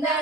That.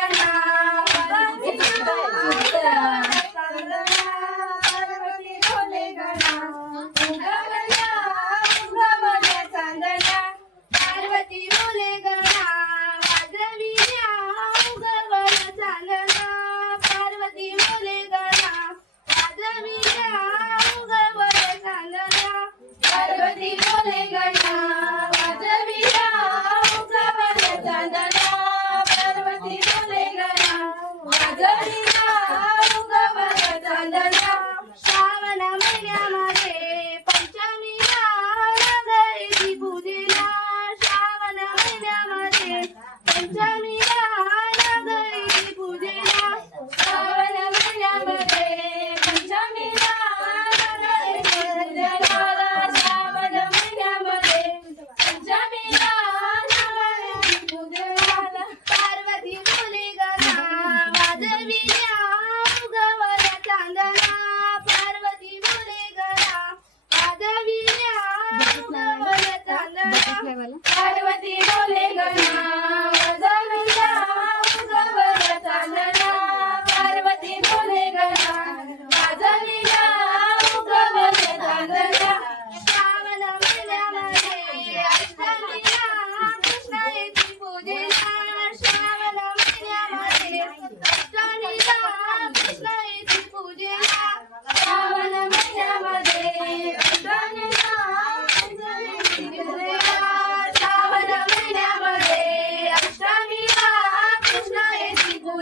大家好，我们今天。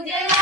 Yeah.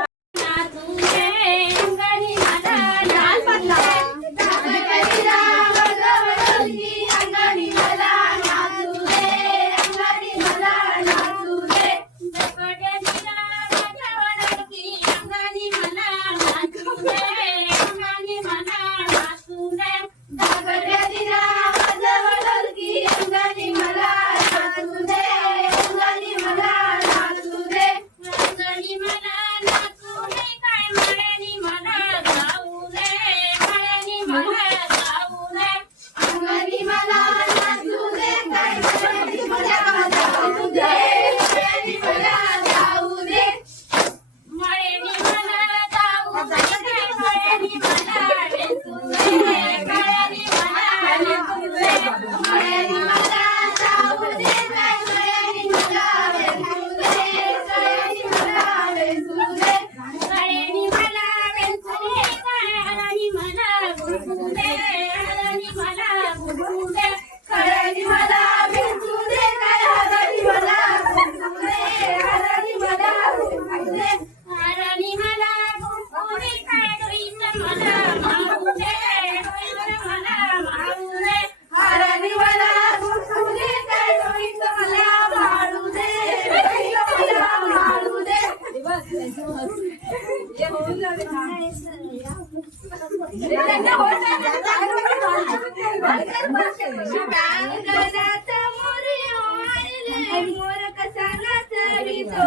mula ka sana cerito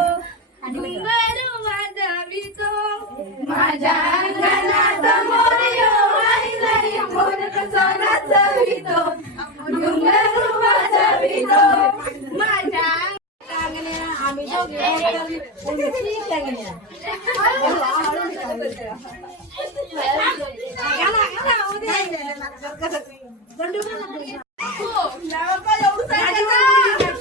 Baru mada bito Maja angana tamorio Ay lari mula ka sana cerito Baru mada bito Maja Aku, nama kau yang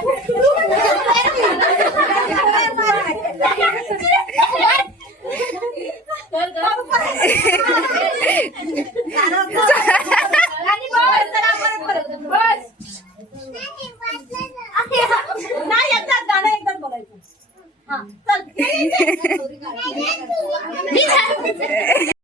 नाही एकदा दादा एक बोलायचो